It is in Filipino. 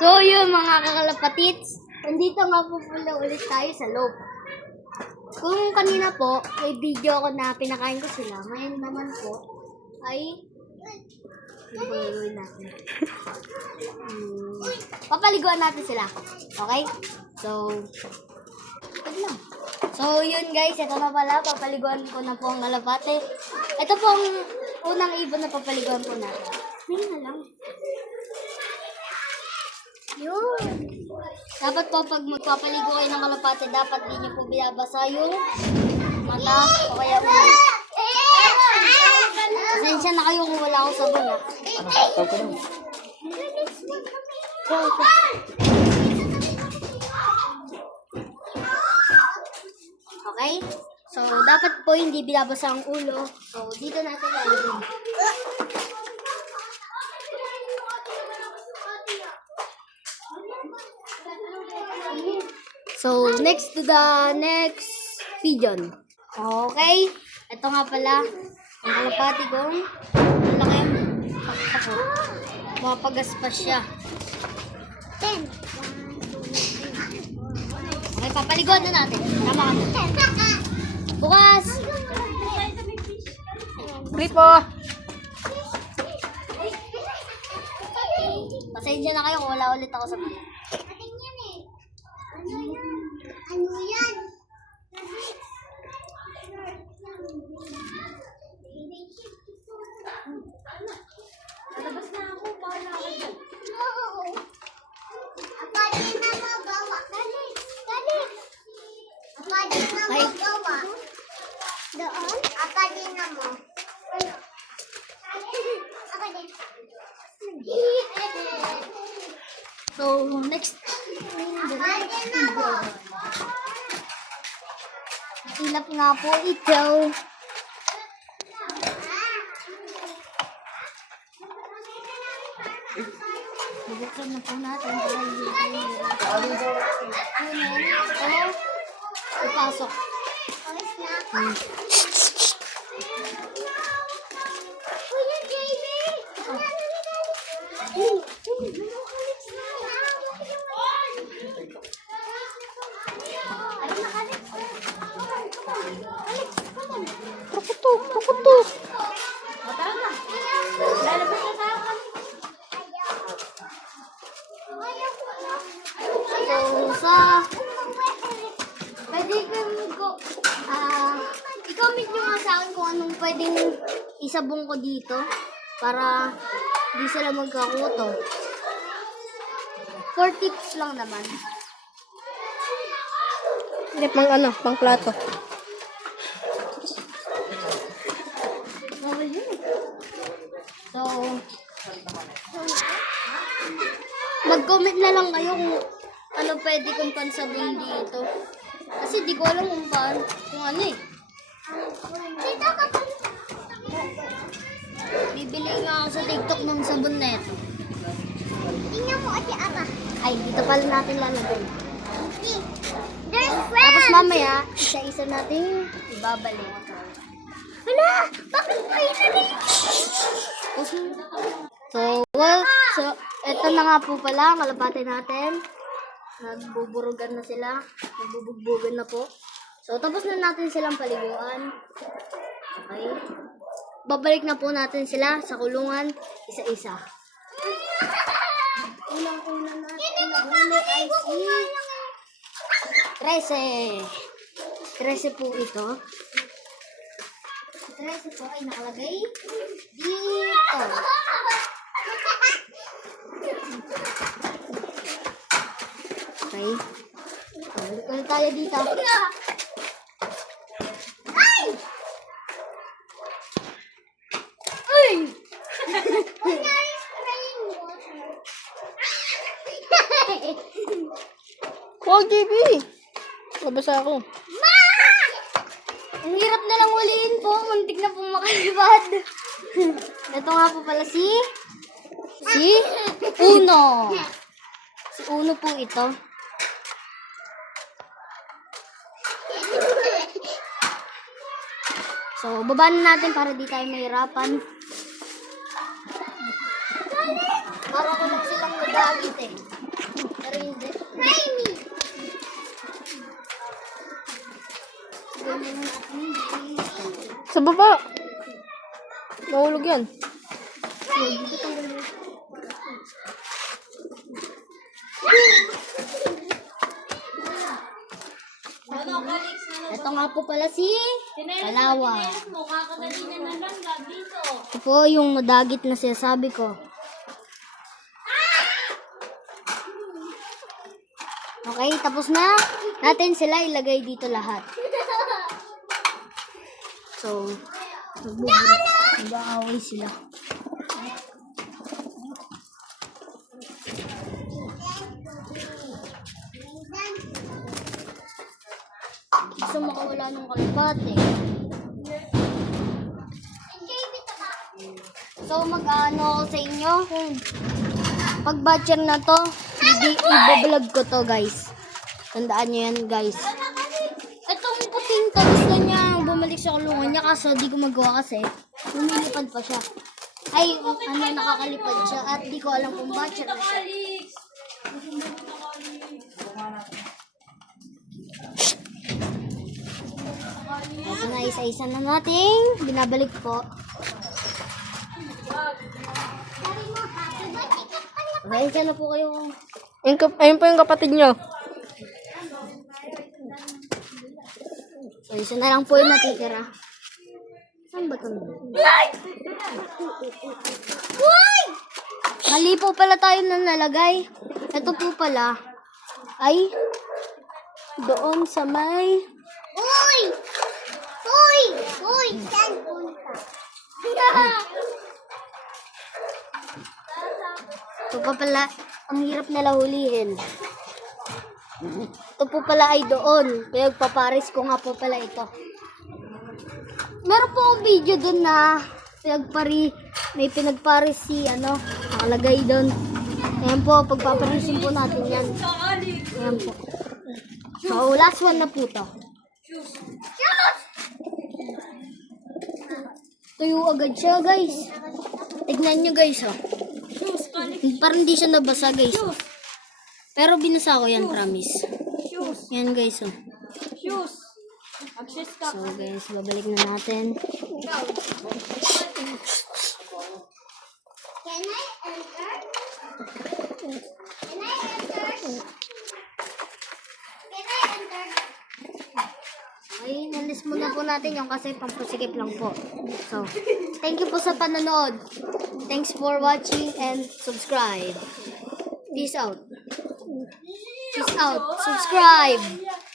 So yun mga kakalapatits, nandito nga po pala ulit tayo sa loob. Kung kanina po, may video ako na pinakain ko sila. Ngayon naman po, ay gagawin natin. Papaliguan natin sila. Okay? So, yun guys, ito na pala, papaliguan ko na po ang kalapate. Ito po ang unang ibon na papaliguan po natin. Hindi na lang. Yun. Dapat po pag magpapaligo kayo ng kalapate, dapat din nyo po binabasa yung mata o kaya ulo. Pasensya na kayo kung wala akong sabon ha. Okay? So, dapat po hindi binabasa ang ulo. So, dito natin lalagyan. So, next to the next pigeon. Okay? Ito nga pala, ang kalapati kong malaki ako. Mapagaspas siya. 10. Okay, papaliguan na natin. Tama ka. Bukas! Gripo! Pasensya na kayo kung wala ulit ako sa mga. Ano yan? Lalabas na ako, pahala ka dyan. Oo. Akali na magawa. Dali. Dali. Akali na magawa. Doon? Akali na mo. Akali. So, next. Akali na mo. Ilap nga po ito. Bubuksan na po natin. Ipasok. Alis na ako. Kuya Jamie! Kukutok! So, pwede i-comment nyo nga sa akin kung anong pwedeng isabong ko dito para di sila magkakuto. 4 tips lang naman. Hindi, pang plato. Bawal yun. So, mag-comment na lang kayo kung ano pwede kong pansabon dito. Kasi di ko alam kung ano eh. Dito ka pa. Bibili nga ako sa TikTok ng sabon na ito. Tingnan mo ati aba. Ay, dito pala natin lalagay. There's Tapos friends. mamaya, isa-isa natin ibabalik. Hala! Bakit pa rin? So, eto na nga po pala, ang kalapate natin. Nagbuburugan na sila. Nagbubugbugan na po. So, tapos na natin silang paliguan. Okay. Babalik na po natin sila sa kulungan, isa-isa. Unang-una natin na huli ay si 13. 13 po ito. 13 po ay nakalagay dito. Okay. Balik ulit tayo dito. Ay! Uy! Kunyari spraying water. Huwag, JB! Mabasa ako. Ang hirap na lang uliin po. Muntik na po makalipad. Ito nga po pala si Uno. Si Uno po ito. So, babaan natin para di tayo mahirapan. Para ko lang silang nagagit eh. Sa baba. Mahulog yan. Ito nga po pala si Palawan. Ito po yung madagit na sinasabi ko. Okay, tapos na natin sila ilagay dito lahat. So, nag-aaway sila. Gusto makawala ng kalapate. So, mag-ano ako sa inyo kung pag-batcher na to, i-vlog ko to, guys. Tandaan nyo yan, guys. Itong puting talis na niya bumalik sa kulungan niya kaso di ko magawa kasi lumilipad pa siya. Ay, nakakalipad siya at di ko alam kung batcher na siya. Ito na, isa-isa na nating binabalik po. Pasensya na po kayo. Ayun po yung kapatid nyo. So, isa na lang po yung natitira. Saan ba ito? Mali po pala tayo na nalagay. Ito po pala ay doon sa may... Uy! Uy! Uy! Saan punta? Ito pa pala, ang hirap nila hulihin. Ito po pala ay doon. Kaya paparis ko nga po pala ito. Meron po akong video doon na may pinagparis si nakalagay doon. Ayan po, pagpaparisin po natin yan. Ayan po. So, last one na po to. Tuyo agad siya, guys. Tignan nyo, guys, oh. Parang hindi siya nabasa, guys. Oh. Pero binasa ko yan, promise. Yan, guys, oh. So, guys, babalik na natin. Can I enter? Can I enter? Can I enter? Okay, nalis muna po natin yung kasi pampusikip lang po. So, thank you po sa panonood. Thanks for watching and subscribe. Peace out. Peace out. Subscribe.